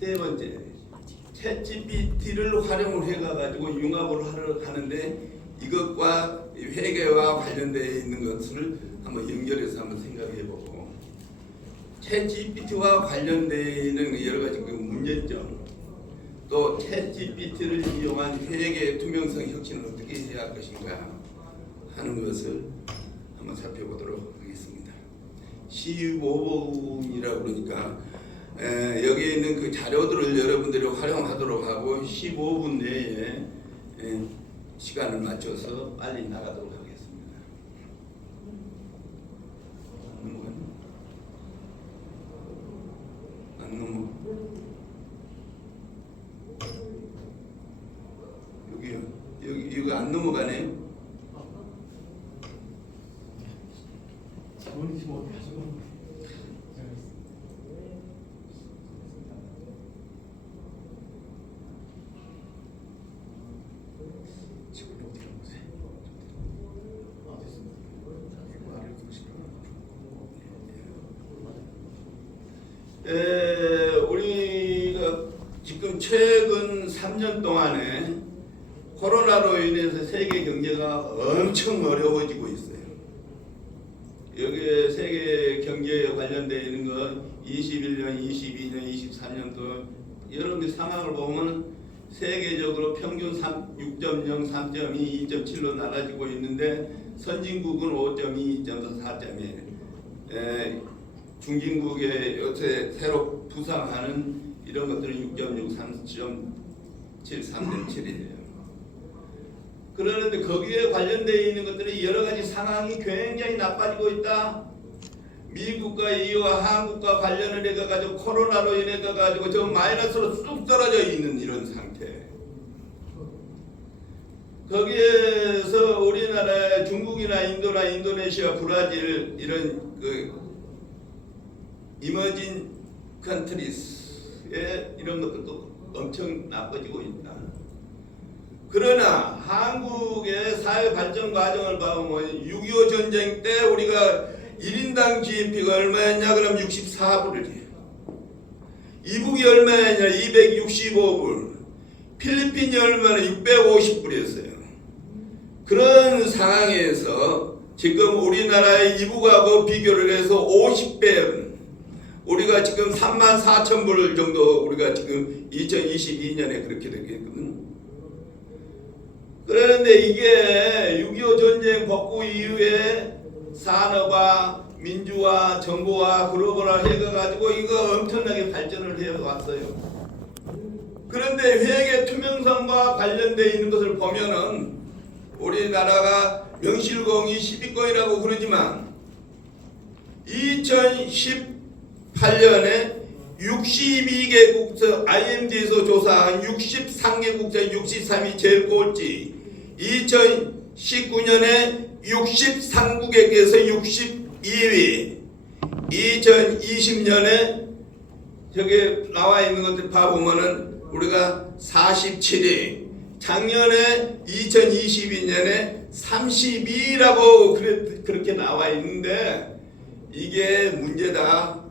세 번째, 챗GPT를 활용을 해가지고 융합을 하는데 이것과 회계와 관련되어 있는 것을 한번 연결해서 한번 생각해보고, 챗GPT와 관련되어 있는 여러 가지 그 문제점, 또 챗GPT를 이용한 회계 투명성 혁신을 어떻게 해야 할 것인가 하는 것을 한번 살펴보도록 하겠습니다. 15분이라고 그러니까 여기에 있는 그 자료들을 여러분들이 활용하도록 하고 15분 내에 시간을 맞춰서 빨리 나가도록 하겠습니다. 안 넘어. 여기 안 넘어가네요. 우리가 지금 최근 3년 동안에 코로나로 인해서 세계 경제가 엄청 어려워지고 있어요. 여기에 세계 경제에 관련되어 있는 건 21년, 22년, 23년도 여러 개 상황을 보면 세계적으로 평균 6.0, 3.2, 2.7로 나눠지고 있는데 선진국은 5.2, 2.4, 4.1, 중진국에 요새 새로 부상하는 이런 것들은 6.6, 3.7, 3.7이에요. 그러는데 거기에 관련되어 있는 것들이 여러 가지 상황이 굉장히 나빠지고 있다. 미국과 EU와 한국과 관련을 해가지고 코로나로 인해가지고 저 마이너스로 쑥 떨어져 있는 이런 상태. 거기에서 우리나라의 중국이나 인도나 인도네시아, 브라질 이런 그 이머징 컨트리스의 이런 것들도 엄청 나빠지고 있다. 그러나 한국의 사회 발전 과정을 보면 6.25 전쟁 때 우리가 1인당 GNP가 얼마였냐? 그럼 64불이에요. 이북이 얼마였냐? 265불. 필리핀이 얼마나? 650불이었어요. 그런 상황에서 지금 우리나라의 이북하고 비교를 해서 50배, 우리가 지금 34,000불 정도 우리가 지금 2022년에 그렇게 되겠거든요. 그런데 이게 6.25 전쟁 복구 이후에 산업화, 민주화, 정보화, 글로벌화 해가지고 이거 엄청나게 발전을 해왔어요. 그런데 회계 투명성과 관련되어 있는 것을 보면은 우리나라가 명실공히 10위권이라고 그러지만 2018년에 62개국서 IMD에서 조사한 63개국 중 63위 제일 꼴찌, 2019년에 63국에서 62위, 2020년에 저기 나와 있는 것들 봐보면은 우리가 47위, 작년에 2022년에 32위라고 그렇게 나와 있는데 이게 문제다.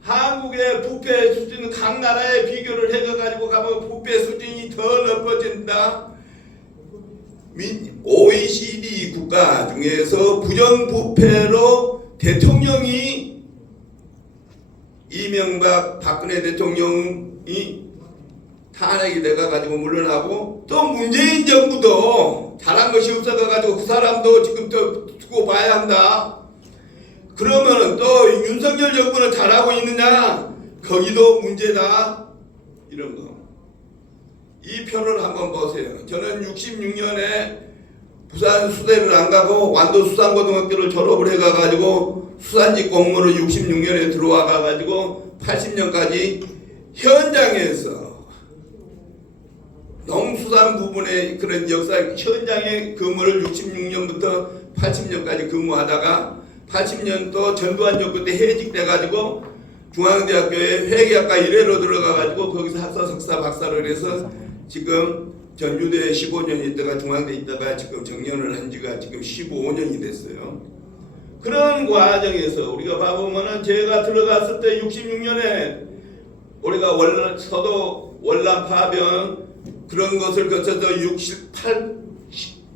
한국의 부패 수준은 각 나라에 비교를 해가지고 가면 부패 수준이 더 높아진다. OECD 국가 중에서 부정부패로 대통령이 이명박 박근혜 대통령이 탄핵이 돼가지고 물러나고 또 문재인 정부도 잘한 것이 없어가지고 그 사람도 지금 또 두고 봐야 한다. 그러면 또 윤석열 정부는 잘하고 있느냐? 거기도 문제다. 이런 거. 이 표를 한번 보세요. 저는 66년에 부산 수대를 안 가고 완도 수산고등학교를 졸업을 해가지고 수산직 공무로 66년에 들어와 가가지고 80년까지 현장에서 농수산 부분의 그런 역사 현장의 근무를 66년부터 80년까지 근무하다가 80년도 전두환 정부 때 해직돼가지고 중앙대학교에 회계학과 1회로 들어가가지고 거기서 학사, 석사, 박사를 해서 지금 전주대 15년 있다가 중앙대 있다가 지금 정년을 한 지가 지금 15년이 됐어요. 그런 과정에서 우리가 봐보면은 제가 들어갔을 때 66년에 우리가 서도 월남 파병 그런 것을 거쳐서 68,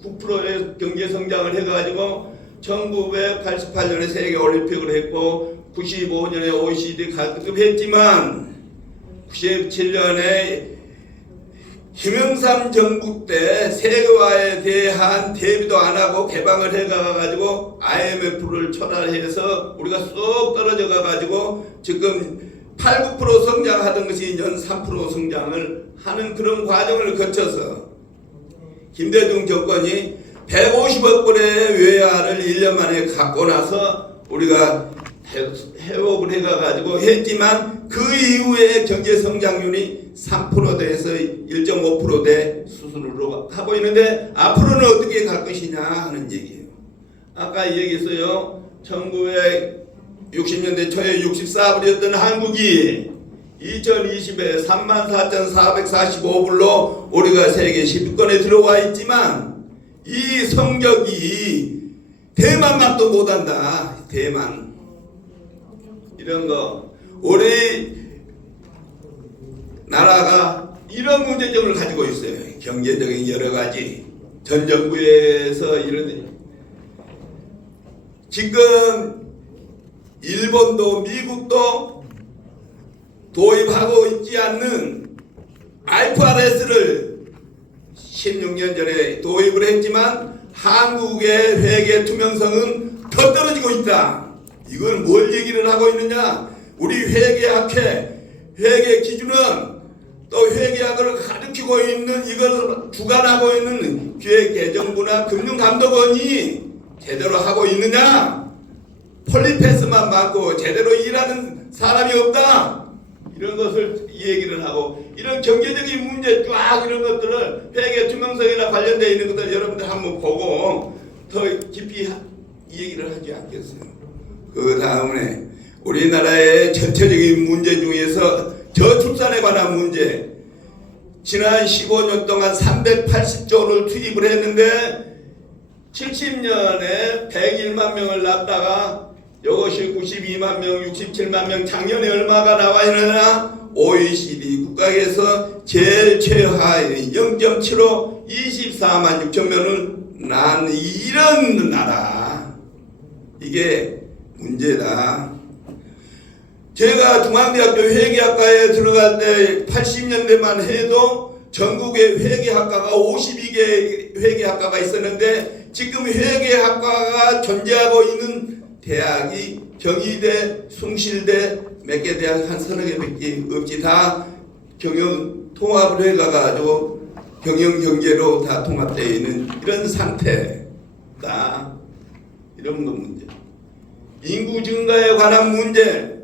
19%의 경제 성장을 해가지고 1988년에 세계 올림픽을 했고 95년에 OECD 가급했지만 97년에 김영삼 정부 때 세계화에 대한 대비도 안 하고 개방을 해가지고 IMF를 초월해서 우리가 쏙 떨어져 가가지고 지금 8, 9% 성장하던 것이 연 3% 성장을 하는 그런 과정을 거쳐서 김대중 정권이 150억 불의 외화를 1년 만에 갖고 나서 우리가 회복을 해가지고 했지만 그 이후에 경제 성장률이 3%대에서 1.5%대 수준으로 하고 있는데 앞으로는 어떻게 갈 것이냐 하는 얘기예요. 아까 얘기했어요. 1960년대 초에 64불이었던 한국이 2020에 34,445불로 우리가 세계 10위권에 들어와 있지만 이 성적이 대만만도 못한다. 대만 이런 거 우리 나라가 이런 문제점을 가지고 있어요. 경제적인 여러 가지 전 정부에서 이런 지금 일본도 미국도 도입하고 있지 않는 IFRS를 16년 전에 도입을 했지만 한국의 회계 투명성은 더 떨어지고 있다. 이건 뭘 얘기를 하고 있느냐? 우리 회계학회 회계 기준은 또 회계학을 가르치고 있는 이걸 주관하고 있는 기획재정부나 금융감독원이 제대로 하고 있느냐? 폴리패스만 받고 제대로 일하는 사람이 없다. 이런 것을 얘기를 하고 이런 경제적인 문제 쫙 이런 것들을 회계 투명성이나 관련되어 있는 것들 여러분들 한번 보고 더 깊이 얘기를 하지 않겠어요. 그 다음에 우리나라의 전체적인 문제 중에서 저출산에 관한 문제 지난 15년 동안 380조를 투입을 했는데 70년에 101만 명을 낳다가 이것이 92만 명, 67만 명 작년에 얼마가 나와 있느냐? OECD 국가에서 제일 최하의 0.75 24만 6천 명을 낳은 이런 나라 이게 문제다. 제가 중앙대학교 회계학과에 들어갈 때 80년대만 해도 전국에 회계학과가 52개 회계학과가 있었는데 지금 회계학과가 존재하고 있는 대학이 경희대, 숭실대 몇 개 대학 한 서너 개밖에 없지. 다 경영 통합을 해가지고 경영 경제로 다 통합되어 있는 이런 상태다. 이런 거 문제. 인구 증가에 관한 문제.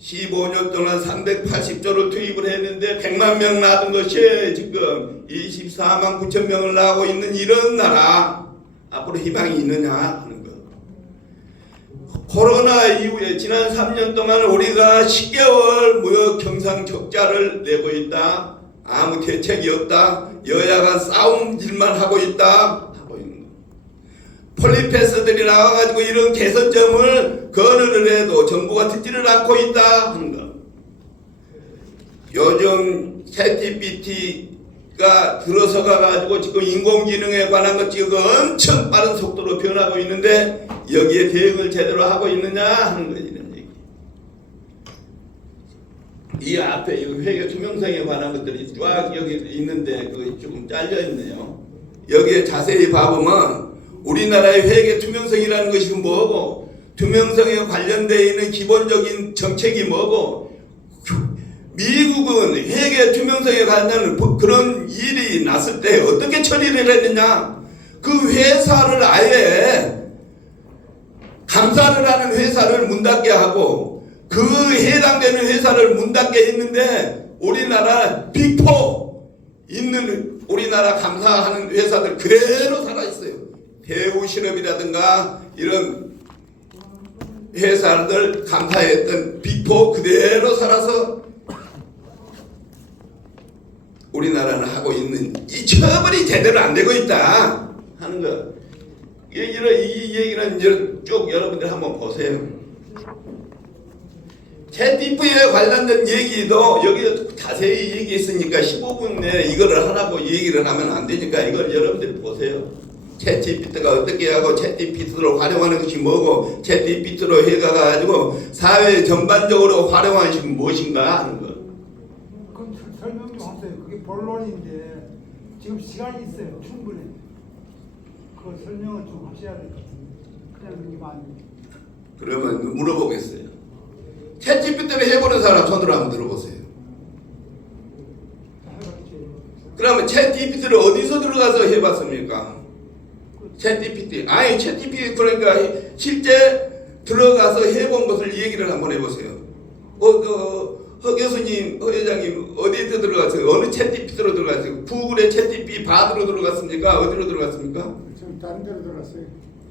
15년 동안 380조를 투입을 했는데 100만 명 낳은 것이 지금 24만 9천 명을 낳고 있는 이런 나라 앞으로 희망이 있느냐 하는 거. 코로나 이후에 지난 3년 동안 우리가 10개월 무역 경상 적자를 내고 있다. 아무 대책이 없다. 여야가 싸움질만 하고 있다. 하고 있는 거. 폴리패스들이 나와가지고 이런 개선점을 건의를 해도 정부가 듣지를 않고 있다 하는 거. 요즘 챗GPT가 들어서가 가지고 지금 인공지능에 관한 것 지금 엄청 빠른 속도로 변하고 있는데 여기에 대응을 제대로 하고 있느냐 하는 거 이런 얘기. 이 앞에 이 회계 투명성에 관한 것들이 쫙 여기 있는데 그거 조금 잘려 있네요. 여기에 자세히 봐보면 우리나라의 회계 투명성이라는 것이 뭐고 투명성에 관련되어 있는 기본적인 정책이 뭐고 미국은 회계 투명성에 관한 그런 일이 났을 때 어떻게 처리를 했느냐. 그 회사를 아예 감사를 하는 회사를 문 닫게 하고 그 해당되는 회사를 문 닫게 했는데 우리나라 빅4 있는 우리나라 감사하는 회사들 그대로 살아있어요. 대우실업이라든가 이런 회사들 감사했던 빅4 그대로 살아서 우리나라는 하고 있는 이 처벌이 제대로 안 되고 있다 하는 거. 이 얘기는 쭉 여러분들 한번 보세요. 챗GPT에 관련된 얘기도 여기 자세히 얘기했으니까 15분 내에 이거를 하라고 얘기를 하면 안 되니까 이걸 여러분들이 보세요. 챗GPT가 어떻게 하고 챗GPT를 활용하는 것이 뭐고 챗GPT로 해가지고 사회 전반적으로 활용하는 것이 무엇인가 하는 거. 그럼 설명 좀 하세요. 그게 본론인데 지금 시간이 있어요. 충분히. 그 설명을 좀 하셔야 될 것 같은데 그냥 이게 아닙니다. 그러면 물어보겠어요. 챗GPT를 해보는 사람 손으로 한번 들어보세요. 그러면 챗GPT를 어디서 들어가서 해봤습니까? 챗GPT. 아니 챗GPT 그러니까 실제 들어가서 해본 것을 얘기를 한번 해보세요. 허 교수님, 허 회장님 어디에 들어갔어요? 어느 챗GPT로 들어갔어요? 구글의 챗GPT 바드로 들어갔습니까? 어디로 들어갔습니까? 지금 다른 데로 들어갔어요.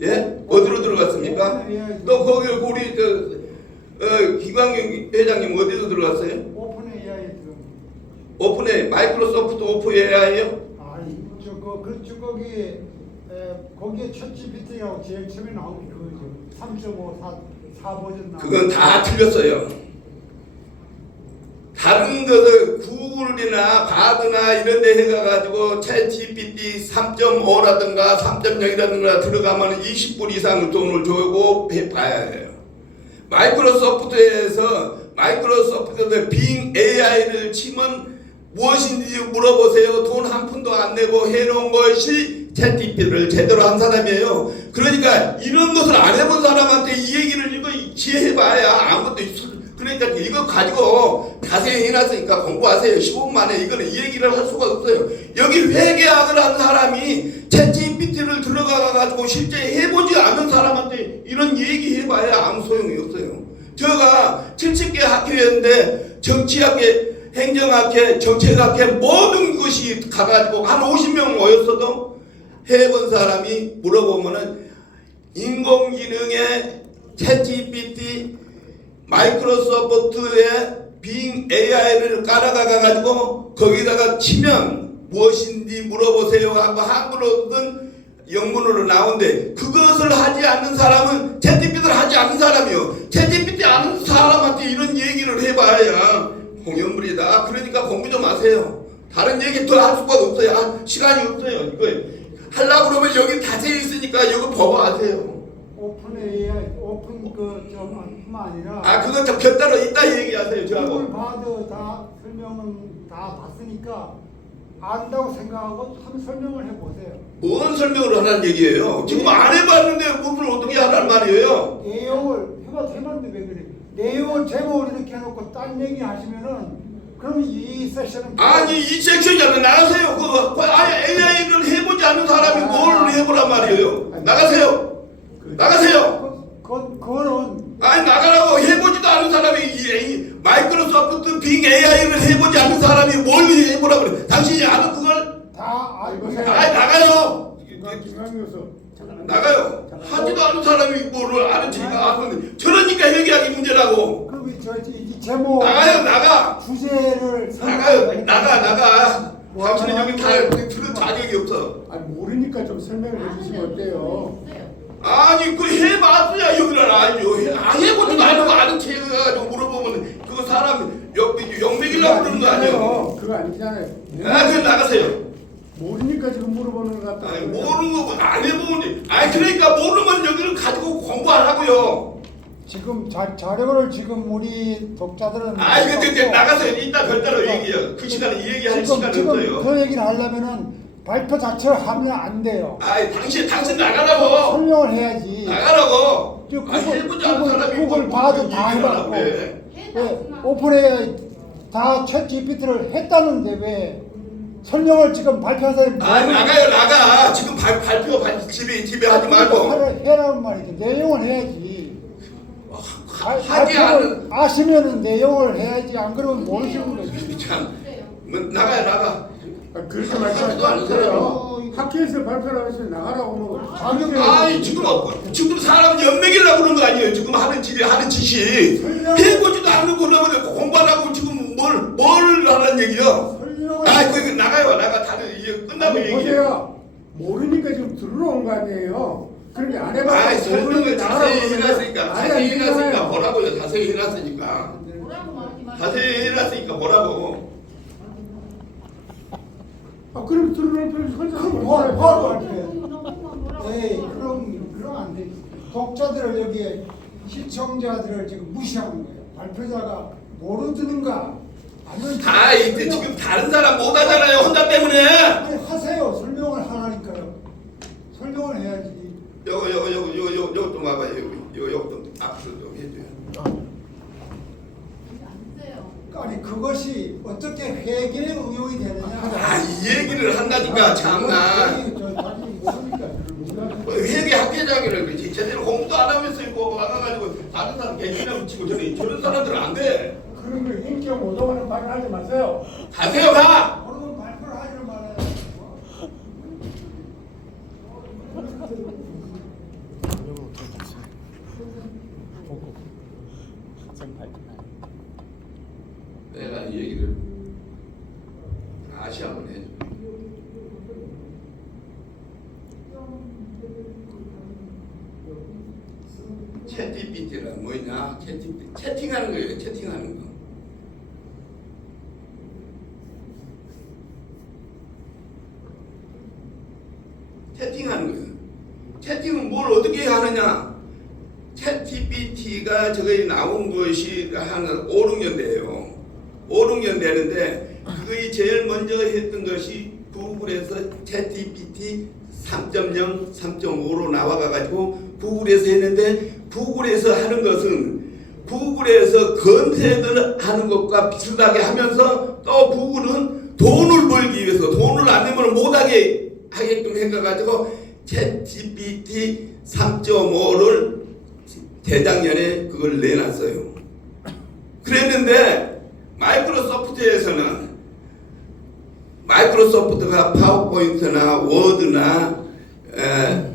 예? 어디로 들어갔습니까? 또 거기 우리 김광경 회장님 어디서 들어갔어요? 오픈 AI에 들어. 오픈에 마이크로소프트 오픈 AI요? 아니 거기에 챗GPT하고 제일 처음에 나온 게 그거죠. 3.5 4 버전 나온. 그건 다 틀렸어요. 다른 것을 구글이나 바드나 이런 데 해가지고 챗GPT 3.5라든가 3.0이라든가 들어가면 20불 이상 돈을 주고 봐야 해요. 마이크로소프트에서 빙 AI를 치면 무엇인지 물어보세요. 돈 한 푼도 안 내고 해놓은 것이 챗GPT를 제대로 한 사람이에요. 그러니까 이런 것을 안 해본 사람한테 이 얘기를 이거 지혜해봐야 아무것도 그러니까 이거 가지고 자세히 해놨으니까 공부하세요. 15분 만에 이거는 이 얘기를 할 수가 없어요. 여기 회계학을 한 사람이 챗GPT를 들어가가지고 실제 해보지 않은 사람한테 이런 얘기 해봐야 아무 소용이 없어요. 제가 70개 학회였는데 정치학회, 행정학회, 정책학회 모든 것이 가가지고 한 50명 모였어도 해본 사람이 물어보면은 인공지능의 챗GPT 마이크로소프트의 빙 AI를 깔아가가지고 거기다가 치면 무엇인지 물어보세요 하고 한글로든 영문으로 나오는데 그것을 하지 않는 사람은 챗GPT를 하지 않는 사람이요. 챗GPT 아는 사람한테 이런 얘기를 해봐야 공연물이다. 그러니까 공부 좀 하세요. 다른 얘기 더 할 수가 없어요. 시간이 없어요. 이거 하려고 그러면 여기 자세히 있으니까 이거 보고 하세요. 오픈 AI 오픈 그뿐만 아니라 그건 좀 별따로 이따 얘기하세요. 저하고. 구글 바드 다 설명은 다 봤으니까 안다고 생각하고 한번 설명을 해보세요. 뭔 설명을 하라는 얘기예요? 지금 안 해봤는데 무슨 어떻게 하란 말이에요? 내용을 해봐도 해봤는데 왜 그래? 내용을 제목을 이렇게 해놓고 딴 얘기 하시면은 그러면 이 세션은 아니 이 섹션이 안 나가세요. 아니 AI를 해보지 않은 사람이 뭘 해보란 말이에요? 나가세요. 나가세요. 그거는 아니 나가라고. 해보지도 않은 사람이 마이크로소프트 빙 AI를 해보지 않은 사람이 뭘 해보라고 그래? 당신이 아는 그걸? 다 알고 아니 나가요. 김광교수 나가요. 하지도 않은 사람이 뭐를 아는 지가 아는. 저러니까 회계학이 문제라고. 그럼 이 제목 나가요. 나가. 주제를 나가요. 나가. 뭐 당신은 하나 여기 다 들은 자격이 없어. 아니 모르니까 좀 설명을 해주시면 어때요? 아니 그 해봤어야 여기를 알죠. 해보지도 않고 아는 체 해가지고 물어보면 그거 사람 영맥이려고 그러는 거 아니에요? 그거 아니잖아요. 그럼 나가세요. 모르니까 지금 물어보는 것 같다. 아니 모르는 거 안 해보면 그러니까 모르면 여기를 가지고 공부 안 하고요. 지금 자료를 지금 우리 독자들은 이거 나가세요. 이따 별따로 얘기해요. 그 시간에 이 얘기할 시간이 지금 없어요. 그 얘기를 하려면은 발표 자체를 하면 안 돼요. 당신 나가라고. 설명을 해야지. 나가라고. 구글, 해보지 않은 사람이 구글 봐도 다 해봤고 그래. 왜 오픈AI 다 챗GPT를 했다는데 왜 설명을 지금 발표한 사람이 나가요. 나가. 지금 발표 집에 하지 말고. 해라는 말이지. 내용을 해야지. 하지 않은. 아시면은 내용을 해야지. 안 그러면 모르시는 거지. 참. 나가요. 나가. 그렇게 말씀하지도 않으세요. 학회에서 발표를 하면서 나가라고 뭐. 지금 사람 연맥이라고 그런 거 아니에요. 지금 하는 짓이 해보지도 않고 그러면 공부 안 하고 지금 뭘 하는 얘기야? 그 나가요. 나가. 다들 이제 끝나고 얘기해. 보세요. 모르니까 지금 들어온 거 아니에요. 그렇게 안 해봐서 설명을 자세히 모르니까 해놨으니까. 자세히 해놨으니까 뭐라고요? 자세히 해놨으니까. 자세히 해놨으니까 보라고. 아 그럼 드러날 필요 없어. 그럼 뭘 발표해? 에이, 그럼 안 돼. 독자들을 여기에 시청자들을 지금 무시하는 거예요. 발표자가 모르드는가? 아니면 다 이제 지금 다른 사람 못 하잖아요. 혼자 때문에. 아니 하세요. 설명을 하라니까요. 설명을 해야지. 요거 좀 와봐요. 요거 좀 앞으로 좀 해줘요. 아니 그것이 어떻게 회계에 응용이 되느냐? 이 얘기를 한다니까 참나. 회계 학회장이를 그렇지 제대로 공부도 안 하면서 이거 와가지고 다른 사람 개인이라고 치고 저런 사람들은 안 돼. 그런 걸 인격 오동하는 말을 하지 마세요. 가세요 가. 그러면 발표를 하지를 말아요. 내가 이 얘기를 다시 한번 해줘. 챗GPT는 뭐냐? 채팅하는 거예요. 채팅하는 거. 채팅하는 거예요. 채팅은 뭘 어떻게 하느냐? 챗GPT가 저기 나온 것이 한 5, 6년 돼요. 5, 6년 되는데 그거이 제일 먼저 했던 것이 구글에서 챗GPT 3.0, 3.5로 나와가지고 구글에서 했는데 구글에서 하는 것은 구글에서 검색을 하는 것과 비슷하게 하면서 또 구글은 돈을 벌기 위해서 돈을 안 내면 못하게 하게끔 해가지고 챗GPT 3.5를 재작년에 그걸 내놨어요. 그랬는데 마이크로소프트가 파워포인트나 워드나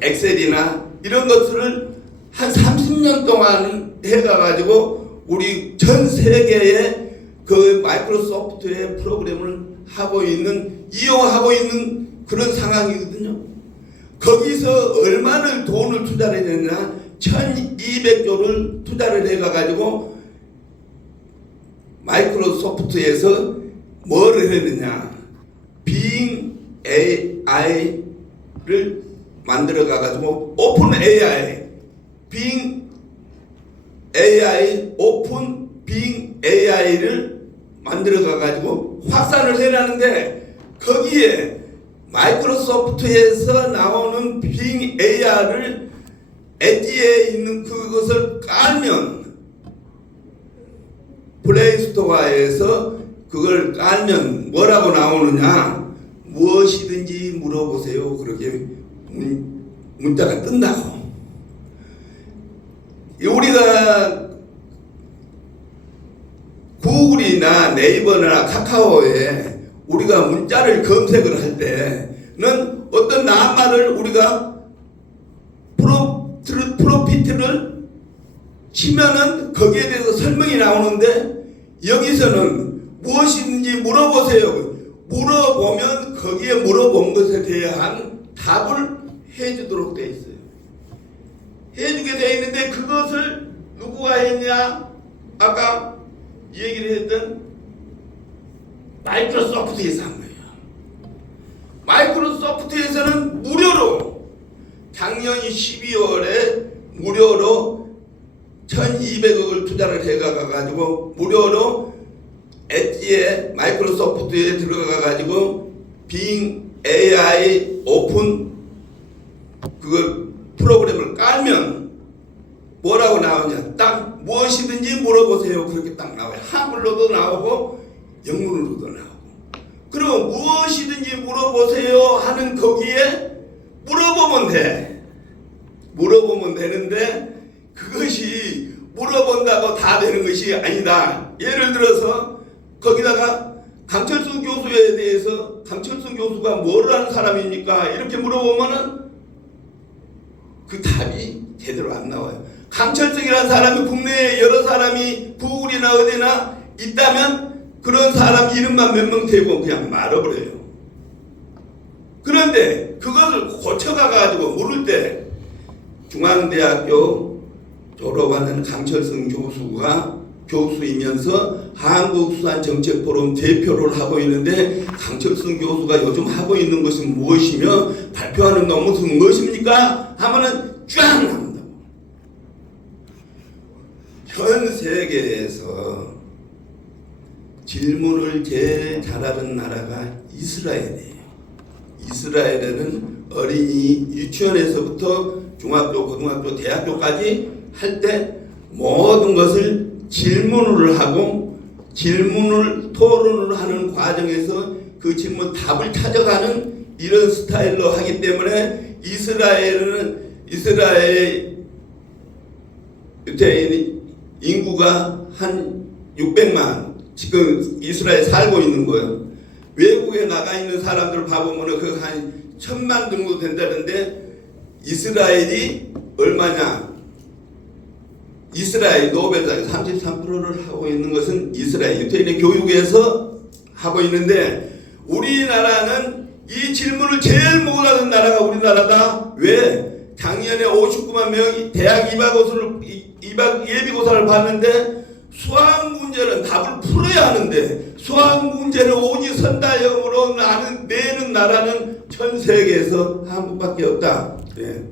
엑셀이나 이런 것들을 한 30년 동안 해가지고 우리 전 세계에 그 마이크로소프트의 프로그램을 이용하고 있는 그런 상황이거든요. 거기서 얼마나 돈을 투자를 했냐? 1200조를 투자를 해가지고 마이크로소프트에서 뭐를 했느냐? 빙 AI를 만들어가지고 오픈 AI, 빙 AI, 오픈 빙 AI를 만들어가지고 확산을 해놨는데 거기에 마이크로소프트에서 나오는 빙 AI를 엣지에 있는 그것을 깔면 플레이스토어에서 그걸 깔면 뭐라고 나오느냐? 무엇이든지 물어보세요. 그렇게 문자가 뜬다고. 우리가 구글이나 네이버나 카카오에 우리가 문자를 검색을 할 때는 어떤 낱말을 우리가 프로피트를 치면은 거기에 대해서 설명이 나오는데 여기서는 무엇인지 물어보세요. 물어보면 거기에 물어본 것에 대한 답을 해주도록 되어 있어요. 해주게 되어 있는데 그것을 누구가 했냐? 아까 얘기를 했던 마이크로소프트에서 한 거예요. 마이크로소프트에서는 무료로 작년 12월에 무료로 1200억을 투자를 해가지고 무료로 엣지에 마이크로소프트에 들어가가지고 빙 AI 오픈 그걸 프로그램을 깔면 뭐라고 나오냐? 딱 무엇이든지 물어보세요. 그렇게 딱 나와요. 한글로도 나오고 영문으로도 나오고. 그럼 무엇이든지 물어보세요 하는 거기에 물어보면 돼. 물어보면 되는데 그것이 물어본다고 다 되는 것이 아니다. 예를 들어서 거기다가 강철수 교수에 대해서 강철수 교수가 뭘 하는 사람입니까? 이렇게 물어보면은 그 답이 제대로 안 나와요. 강철석이라는 사람이 국내에 여러 사람이 구글이나 어디나 있다면 그런 사람 이름만 몇 명 대고 그냥 말아버려요. 그런데 그것을 고쳐가가지고 물을 때 중앙대학교 졸업하는 강철성 교수가 교수이면서 한국수산정책포럼 대표를 하고 있는데 강철순 교수가 요즘 하고 있는 것이 무엇이며 발표하는 것은 무엇입니까? 하면은 쫙 나온다. 전 세계에서 질문을 제일 잘하는 나라가 이스라엘이에요. 이스라엘에는 어린이 유치원에서부터 중학교, 고등학교, 대학교까지 할 때 모든 것을 질문을 하고 질문을 토론을 하는 과정에서 그 질문 답을 찾아가는 이런 스타일로 하기 때문에 이스라엘 인구가 한 600만 지금 이스라엘에 살고 있는 거예요. 외국에 나가 있는 사람들 봐보면 그 한 1000만 정도 된다는데 이스라엘이 얼마냐? 이스라엘 노벨상 33%를 하고 있는 것은 이스라엘 유태인의 교육에서 하고 있는데 우리나라는 이 질문을 제일 못하는 나라가 우리나라다. 왜? 작년에 59만 명이 대학 입학 예비고사를 봤는데 수학 문제는 답을 풀어야 하는데 수학 문제는 오직 선다형으로 내는 나라는 전 세계에서 한국밖에 없다. 네.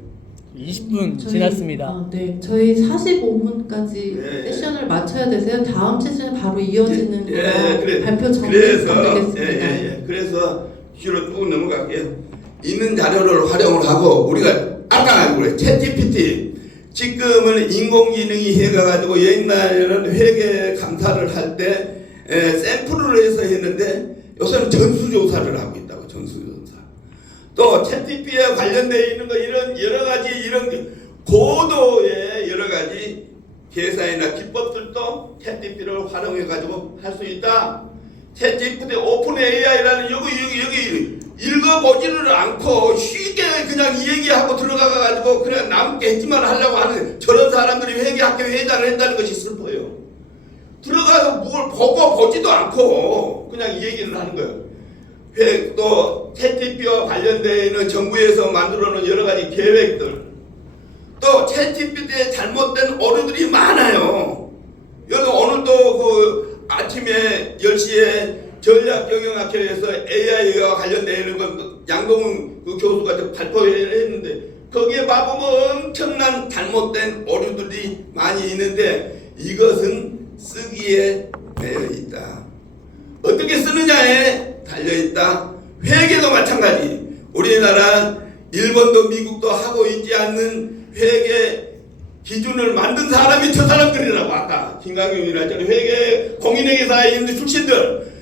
20분 지났습니다. 네, 저희 45분까지 예, 예. 세션을 마쳐야 돼서요. 다음 세션은 바로 이어지는 예, 거라 그래. 발표 정리 그래서 부탁드리겠습니다. 그래서 뒤로 쭉 넘어갈게요. 있는 자료를 활용을 하고 우리가 아까 그래 챗GPT 지금은 인공지능이 해가지고 옛날에는 회계 감사를 할 때 샘플을 해서 했는데 요새는 전수조사를 하고 있다고. 전수조사. 또 챗GPT에 관련되어 있는 거 이런 여러 가지 이런 고도의 여러 가지 계산이나 기법들도 챗GPT를 활용해 가지고 할 수 있다. 챗GPT 오픈 AI라는 여기 읽어보지를 않고 쉽게 그냥 얘기하고 들어가 가지고 그냥 남게 했지만 하려고 하는 저런 사람들이 회계학교 회장을 했다는 것이 슬퍼요. 들어가서 뭘 보고 보지도 않고 그냥 얘기를 하는 거예요. 또 챗GPT와 관련되어 있는 정부에서 만들어 놓은 여러 가지 계획들, 또 챗GPT에 잘못된 오류들이 많아요. 여기 오늘도 그 아침에 10시에 전략경영학회에서 AI와 관련되어 있는 건 양동훈 그 교수가 발표했는데 거기에 봐보면 엄청난 잘못된 오류들이 많이 있는데 이것은 쓰기에 되어 있다. 어떻게 쓰느냐에 달려있다. 회계도 마찬가지. 우리나라 일본도 미국도 하고 있지 않는 회계 기준을 만든 사람이 저 사람들이라고. 아까 김강균이나 저기 회계 공인회계사에 있는 출신들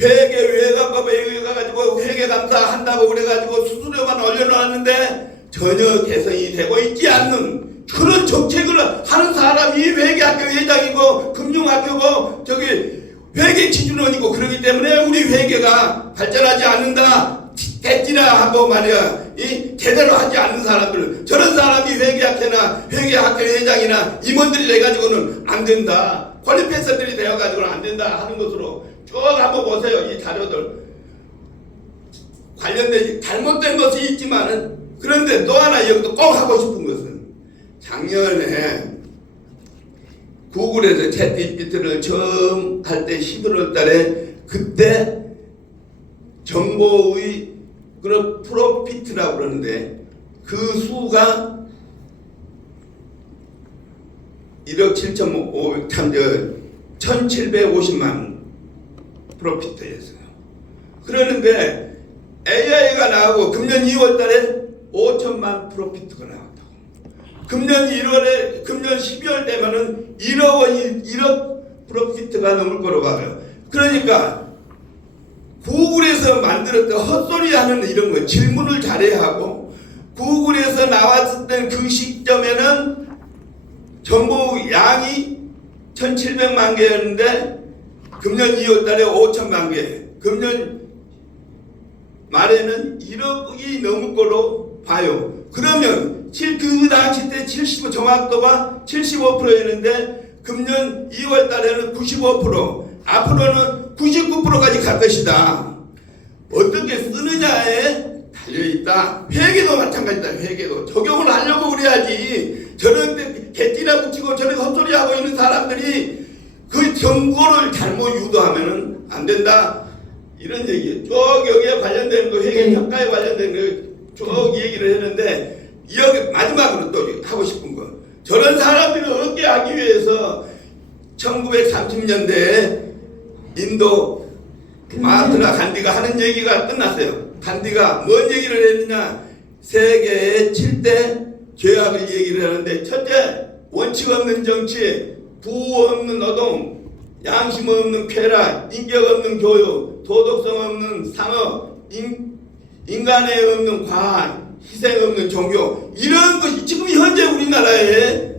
회계 외곽법에 가가지고 회계감사 한다고 그래가지고 수수료만 올려놓았는데 전혀 개선이 되고 있지 않는 그런 정책을 하는 사람이 회계학교 회장이고 금융학교고 저기 회계기준원이고 그러기 때문에 우리 회계가 발전하지 않는다. 됐지라 하고 말이야. 이 제대로 하지 않는 사람들 저런 사람이 회계학회나 회계학교 회장이나 임원들이 돼가지고는 안 된다. 퀄리피케이션들이 되어가지고는 안 된다 하는 것으로 쭉 한번 보세요. 이 자료들 관련된 잘못된 것이 있지만은 그런데 또 하나 여기도 꼭 하고 싶은 것은 작년에 구글에서 챗GPT를 처음 할 때 11월 달에 그때 정보의 그런 프로피트라고 그러는데 그 수가 1억 1750만 프로피트였어요. 그러는데 AI가 나오고 금년 2월 달에 5천만 프로피트가 나왔다고. 금년 12월 되면은 1억 프로피트가 넘을 거로 봐요. 그러니까 구글에서 만들었던 헛소리 하는 이런 거 질문을 잘해야 하고 구글에서 나왔을 때 그 시점에는 정보 양이 1700만 개였는데 금년 2월 달에 5천만 개, 금년 말에는 1억이 넘을 거로 봐요. 그러면 그 당시 때 75 정확도가 75%였는데 금년 2월 달에는 95%, 앞으로는 99%까지 갈 것이다. 어떻게 쓰느냐에 달려있다. 회계도 마찬가지다. 회계도 적용을 하려고 그래야지. 저런 데 개띠나 붙이고 저런 헛소리하고 있는 사람들이 그 정보를 잘못 유도하면은 안 된다. 이런 얘기. 쭉 여기에 관련된 거 회계 평가에 관련된 거쭉 얘기를 했는데 여기 마지막으로 또 하고 싶은 거. 저런 사람들을 얻게 하기 위해서 1930년대에 인도 마하트마 간디가 하는 얘기가 끝났어요. 간디가 뭔 얘기를 했느냐? 세계의 7대 죄악을 얘기를 하는데, 첫째, 원칙 없는 정치, 부호 없는 노동, 양심 없는 쾌락, 인격 없는 교육, 도덕성 없는 상업, 인간에 없는 과학, 희생 없는 종교, 이런 것이 지금 현재 우리나라의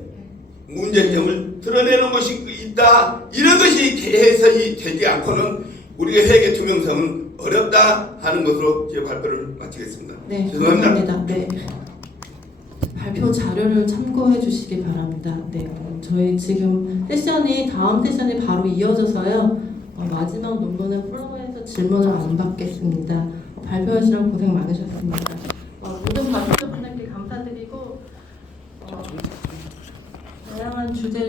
문제점을 드러내는 것이 있다. 이런 것이 개선이 되지 않고는 우리가 회계 투명성은 어렵다 하는 것으로 제 발표를 마치겠습니다. 네, 죄송합니다. 감사합니다. 네. 발표 자료를 참고해 주시기 바랍니다. 네, 저희 지금 세션이 다음 세션이 바로 이어져서요. 마지막 논문은 플로어에서 질문을 안 받겠습니다. 발표하시느라 고생 많으셨습니다. 모든 발표자분들께 감사드리고 다양한 주제